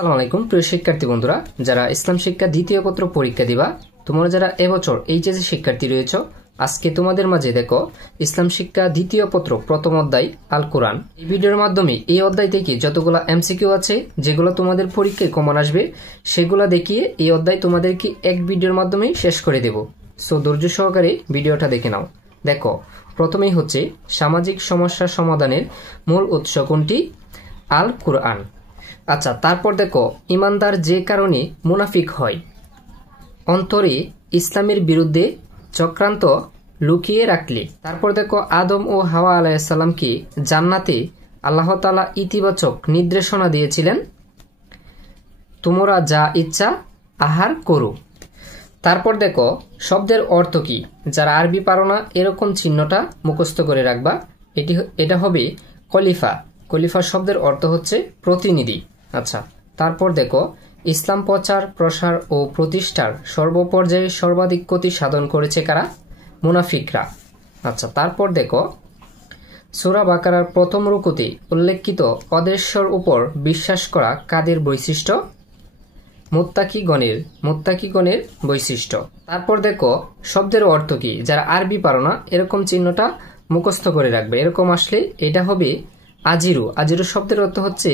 আসসালামু আলাইকুম প্রিয় শিক্ষার্থী বন্ধুরা, যারা ইসলাম শিক্ষা দ্বিতীয় পত্র পরীক্ষা দিবা, তোমরা যারা এবছর এইচএসসি শিক্ষার্থী রয়েছে, আজকে তোমাদের মাঝে দেখো ইসলাম শিক্ষা দ্বিতীয় পত্র প্রথম অধ্যায় আল কোরআন। এই ভিডিওর মাধ্যমে এই অধ্যায় থেকে যতগুলো এমসিকিউ আছে, যেগুলো তোমাদের পরীক্ষায় কমন আসবে, সেগুলো দেখিয়ে এই অধ্যায় তোমাদেরকে এক ভিডিওর মাধ্যমে শেষ করে দেব। সো ধৈর্য সহকারে ভিডিওটা দেখে নাও। দেখো, প্রথমেই হচ্ছে সামাজিক সমস্যা সমাধানের মূল উৎস কোনটি? আল কোরআন। আচ্ছা, তারপর দেখো, ইমানদার যে কারণে মুনাফিক হয়, অন্তরে ইসলামের বিরুদ্ধে চক্রান্ত লুকিয়ে রাখলে। তারপর দেখো, আদম ও হাওয়া আলাইহিসসালামকে জান্নাতে আল্লাহ তাআলা ইতিবাচক নির্দেশনা দিয়েছিলেন, তোমরা যা ইচ্ছা আহার করো। তারপর দেখো, শব্দের অর্থ কি? যারা আরবি পারো না, এরকম চিহ্নটা মুখস্থ করে রাখবা। এটা হবে খলিফা। খলিফা শব্দের অর্থ হচ্ছে প্রতিনিধি। আচ্ছা, তারপর দেখো, ইসলাম প্রচার প্রসার ও প্রতিষ্ঠার সর্বপর্যায়ে সর্বাধিক ক্ষতি সাধন করেছে কারা? মুনাফিকরা। আচ্ছা, তারপর দেখো, সূরা বাকারার প্রথম রুকুতে উল্লেখিত অদৃশ্যর উপর বিশ্বাস করা কাদের বৈশিষ্ট্য? মুত্তাকিগণের বৈশিষ্ট্য। তারপর দেখো, শব্দের অর্থ কি? যারা আরবি পারো না, এরকম চিহ্নটা মুখস্থ করে রাখবে। এরকম আসলে এটা হবে আজিরু। আজিরু শব্দের অর্থ হচ্ছে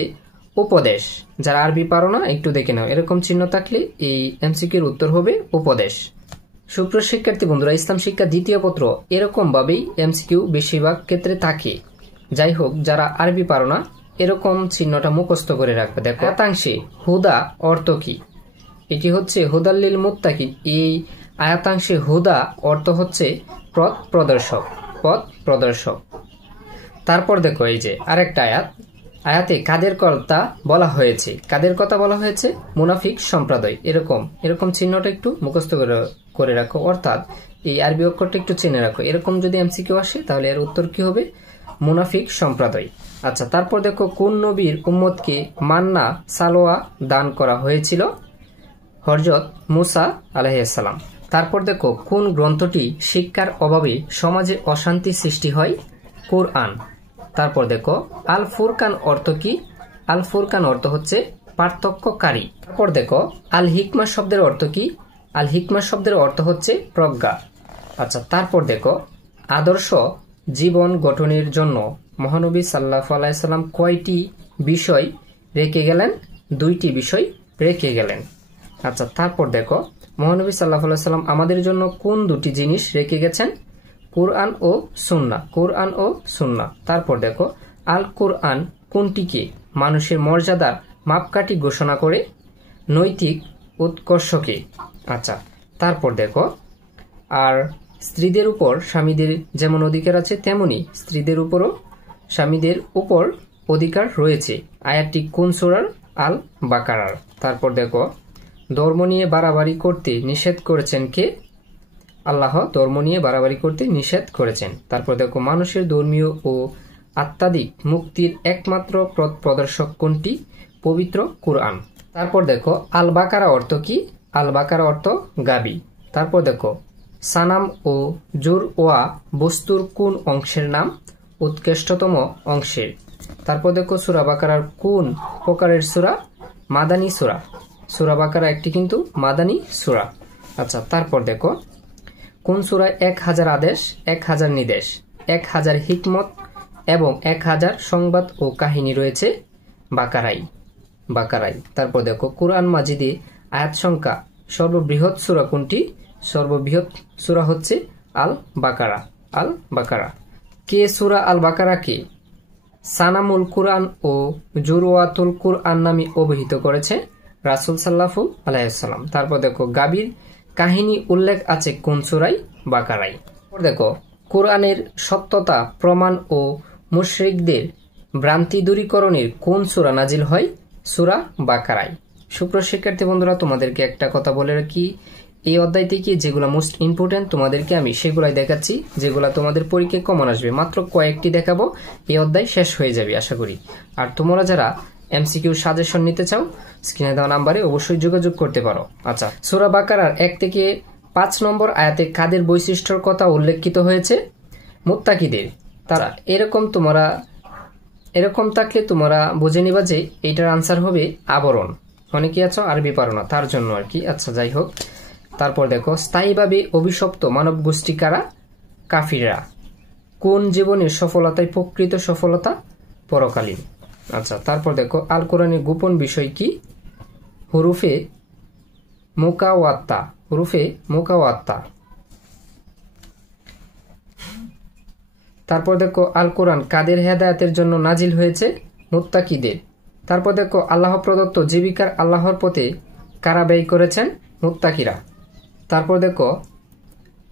উপদেশ। যারা আরবি পারো না, একটু দেখে নাও। এরকম চিহ্ন থাকলে এই এমসিকিউর উত্তর হবে উপদেশ। সুপ্রিয় শিক্ষার্থী বন্ধুরা, ইসলাম শিক্ষা দ্বিতীয় পত্র এরকম ভাবেই এমসিকিউ বেশিরভাগ ক্ষেত্রে থাকে। যাই হোক, যারা আরবি পারো না, এরকম চিহ্নটা মুখস্থ করে রাখবে। দেখো, আয়াতাংশে হুদা অর্থ কি? এটি হচ্ছে হুদাল্লিল মুত্তাকিন। এই আয়াতাংশে হুদা অর্থ হচ্ছে পথ প্রদর্শক। তারপর দেখো, এই যে আরেকটা আয়াতে কাদের কথা বলা হয়েছে? মুনাফিক সম্প্রদায়। এরকম চিহ্নটা একটু মুখস্থ করে রাখো, অর্থাৎ এই আরবি অক্ষরটা একটু চিনে রাখো। এরকম যদি এমসিকিউ আসে, তাহলে এর উত্তর কি হবে? মুনাফিক সম্প্রদায়। আচ্ছা, তারপর দেখো, কোন নবীর উম্মতকে মান্না সালোয়া দান করা হয়েছিল? হযরত মুসা আলাইহিস সালাম। তারপর দেখো, কোন গ্রন্থটি শিক্ষার অভাবে সমাজে অশান্তি সৃষ্টি হয়? কোরআন। তারপর দেখো, আল ফুরকান অর্থ কি? আল ফুরকান অর্থ হচ্ছে পার্থক্যকারী। তারপর দেখো, আল হিকমা শব্দের অর্থ কি? আল হিকমা শব্দের অর্থ হচ্ছে প্রজ্ঞা। আচ্ছা, তারপর দেখো, আদর্শ জীবন গঠনের জন্য মহানবী সাল্লাল্লাহু আলাইহি সাল্লাম কয়টি বিষয় রেখে গেলেন? 2টি বিষয় রেখে গেলেন। আচ্ছা, তারপর দেখো, মহানবী সাল্লাল্লাহু আলাইহি সাল্লাম আমাদের জন্য কোন 2টি জিনিস রেখে গেছেন? কোরআন ও সুন্নাহ। তারপর দেখো, আল কোরআন কোনটিকে মানুষের মর্যাদার মাপকাঠি ঘোষণা করে? নৈতিক উৎকর্ষকে। আচ্ছা, তারপর দেখো, আর স্ত্রীদের উপর স্বামীদের যেমন অধিকার আছে, তেমনি স্ত্রীদের উপরও স্বামীদের উপর অধিকার রয়েছে। আয়াতটি কোন সূরার? আল বাকারার। তারপর দেখো, ধর্ম নিয়ে বাড়াবাড়ি করতে নিষেধ করেছেন কে? আল্লাহ ধর্ম নিয়ে বাড়াবাড়ি করতে নিষেধ করেছেন। তারপর দেখো, মানুষের ধর্মীয় ও আত্মাদিক মুক্তির একমাত্র পথ প্রদর্শক কোনটি? পবিত্র কোরআন। তারপর দেখো, আল বাকারা অর্থ কি? আল বাকারা অর্থ গাবি। তারপর দেখো, সানাম ও জুর ওয়া বস্তুর কোন অংশের নাম? উৎকৃষ্টতম অংশের। তারপর দেখো, সূরা বাকারার কোন প্রকারের সূরা? মাদানী সূরা। সূরা বাকারা একটি কিন্তু মাদানী সূরা। আচ্ছা, তারপর দেখো, কোন সূরায় 1000 আদেশ, 1000 নির্দেশ, 1000 হিকমত এবং 1000 সংবাদ ও কাহিনী রয়েছে? বাকারাই। তারপর দেখো, কুরআন মাজিদে আয়াত সংখ্যা সর্ববৃহৎ সূরা কোনটি? সর্ববৃহৎ সূরা হচ্ছে আল বাকারা। কে সূরা আল বাকারা কে সানামুল কুরআন ও জুরওয়াতুল কুরআন নামে অভিহিত করেছে? রাসূল সাল্লাল্লাহু আলাইহি ওয়াসাল্লাম। তারপর দেখো, গাবীর কাহিনী উল্লেখ আছে কোন সূরায়? বাকারাই। তারপর দেখো, কোরআনের সত্যতা প্রমাণ ও মুশরিকদের ভ্রান্তি দূরীকরণের কোন সূরা নাজিল হয়? সূরা বাকারাই। সুপ্রিয় শিক্ষার্থী বন্ধুরা, তোমাদেরকে একটা কথা বলে রাখি, এই অধ্যায় থেকে যেগুলো মোস্ট ইম্পর্টেন্ট তোমাদেরকে আমি সেগুলাই দেখাচ্ছি, যেগুলো তোমাদের পরীক্ষায় কমন আসবে। মাত্র কয়েকটি দেখাবো, এই অধ্যায় শেষ হয়ে যাবে আশা করি। আর তোমরা যারা এমসিকিউ সাজেশন নিতে চাও, স্ক্রিনে দেওয়া নাম্বারে অবশ্যই যোগাযোগ করতে পারো। আচ্ছা, সূরা বাকারার 1 থেকে 5 নম্বর আয়াতে কাদের বৈশিষ্ট্যের কথা উল্লেখিত হয়েছে? মুত্তাকিদের। তারা এরকম থাকলে তোমরা বুঝে নিবা যে এটার আনসার হবে আবরণ। অনেকেই আছো আরবি পারো না, তার জন্য আর কি। আচ্ছা যাই হোক, তারপর দেখো স্থায়ীভাবে অভিশপ্ত মানব গোষ্ঠী কারা? কাফিররা। কোন জীবনের সফলতায় প্রকৃত সফলতা? পরকালীন। আচ্ছা তারপর দেখো আল কোরআনের গোপন বিষয় কি? হুরুফে মুকাওয়াত্তা। হুরুফে মুকাওয়াত্তা। তারপর দেখো আল কোরআন কাদের হেদায়েতের জন্য নাজিল হয়েছে? মুত্তাকিদের। তারপর দেখো আল্লাহ প্রদত্ত জীবিকার আল্লাহর পথে কারা ব্যয় করেছেন? মুত্তাকিরা। তারপর দেখো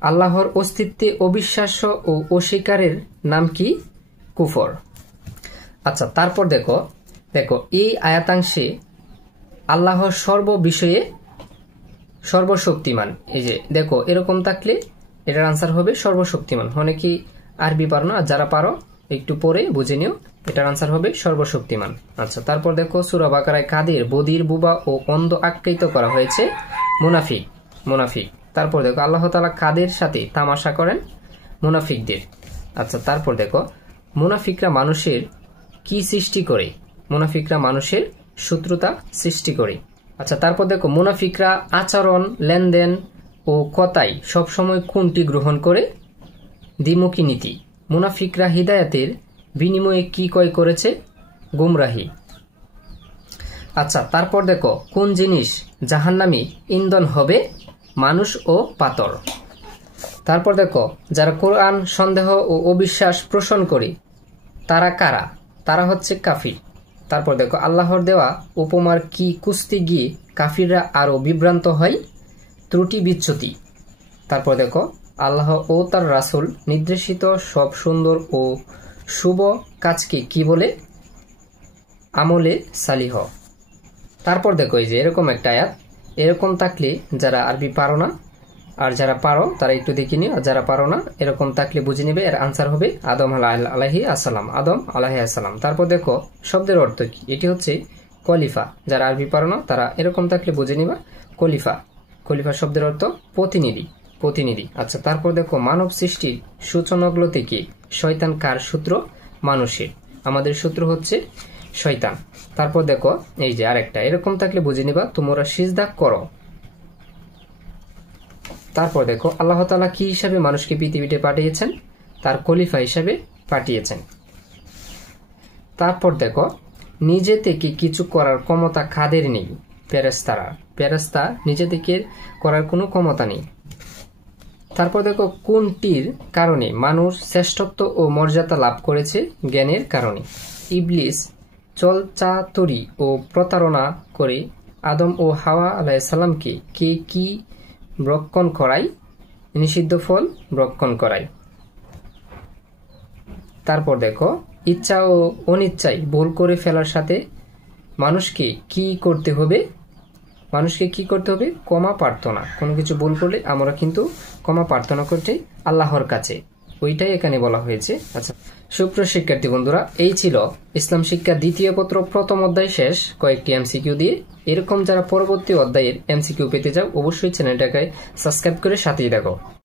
আল্লাহর অস্তিত্বে অবিশ্বাস্য ও অস্বীকারের নাম কি? কুফর। আচ্ছা তারপর দেখো এই আয়াতাংশে আল্লাহর সর্ব বিষয়ে সর্বশক্তিমান। এই যে দেখো এরকম থাকলে এটার আনসার হবে সর্বশক্তিমান। অনেকে আরবি পারো না, যারা পারো একটু পরে বুঝে নিও, এটার আনসার হবে সর্বশক্তিমান। আচ্ছা তারপর দেখো সূরা বাকারায় কাদের বধির, বুবা ও অন্ধ আখ্যায়িত করা হয়েছে? মুনাফিক। তারপর দেখো আল্লাহ তাআলা কাদের সাথে তামাশা করেন? মুনাফিকদের। আচ্ছা তারপর দেখো মুনাফিকরা মানুষের কি সৃষ্টি করে? মুনাফিকরা মানুষের শত্রুতা সৃষ্টি করে। আচ্ছা তারপর দেখো মুনাফিকরা আচরণ, লেনদেন ও কথায় সবসময় কোনটি গ্রহণ করে? দ্বিমুখী নীতি। মুনাফিকরা হিদায়াতের বিনিময়ে কি ক্রয় করেছে? গুমরাহি। আচ্ছা তারপর দেখো কোন জিনিস জাহান্নামী ইন্ধন হবে? মানুষ ও পাথর। তারপর দেখো যারা কোরআন সন্দেহ ও অবিশ্বাস পোষণ করে তারা কারা? তারা হচ্ছে কাফির। তারপর দেখো আল্লাহর দেওয়া উপমার কি কুস্তি গিয়ে কাফিররা আরো বিভ্রান্ত হয়? ত্রুটি বিচ্যুতি। তারপর দেখো আল্লাহ ও তার রাসূল নির্দেশিত সব সুন্দর ও শুভ কাজকে কি বলে? আমলে সালিহ। তারপর দেখো এই যে এরকম একটা আয়াত, এরকম থাকলে যারা আরবি পারো না আর যারা পারো তারা একটু দেখে নিও, আর যারা পারো না এরকম থাকলে বুঝে নিবে। এর আনসার হবে আদম আলাইহি আসসালাম। আদম আলাইহি আসসালাম। তারপর দেখো শব্দের অর্থ কি? এটি হচ্ছে খলিফা। যারা আরবি পারো না তারা এরকম থাকলে বুঝে নিবা খলিফা। খলিফা শব্দের অর্থ প্রতিনিধি। আচ্ছা তারপর দেখো মানব সৃষ্টির সূচনাগুলো থেকে শয়তান কার সূত্র? মানুষের। আমাদের সূত্র হচ্ছে শয়তান। তারপর দেখো এই যে আরেকটা, এরকম থাকলে বুঝে নিবা তোমরা সিজদা করো। তারপর দেখো আল্লাহ তাআলা কি হিসাবে মানুষকে পৃথিবীতে পাঠিয়েছেন? তার খলিফা হিসাবে পাঠিয়েছেন। তারপর দেখো নিজে থেকে কিছু করার ক্ষমতা কাদের নেই? ফেরেশতা নিজে থেকে করার কোনো ক্ষমতা নেই। তারপর দেখো কোনটির কারণে মানুষ শ্রেষ্ঠত্ব ও মর্যাদা লাভ করেছে? জ্ঞানের কারণে। ইবলিস চলচাতুরি ও প্রতারণা করে আদম ও হাওয়া আলাইহিস সালামকে কে কি ভক্ষণ করায়? নিষিদ্ধ ফল ভক্ষণ করায়। তারপর দেখো ইচ্ছা ও অনিচ্ছায় ভুল করে ফেলার সাথে মানুষকে কি করতে হবে? ক্ষমা প্রার্থনা। কোনো কিছু ভুল করলে আমরা কিন্তু ক্ষমা প্রার্থনা করতে আল্লাহর কাছে, ওইটাই এখানে বলা হয়েছে। আচ্ছা সুপ্রিয় শিক্ষার্থী বন্ধুরা, এই ছিল ইসলাম শিক্ষা দ্বিতীয় পত্র প্রথম অধ্যায় শেষ কয়েকটি এমসিকিউ দিয়ে। এরকম যারা পরবর্তী অধ্যায়ের এমসিকিউ পেতে যাও অবশ্যই চ্যানেলটাকে সাবস্ক্রাইব করে সাথেই থাকো।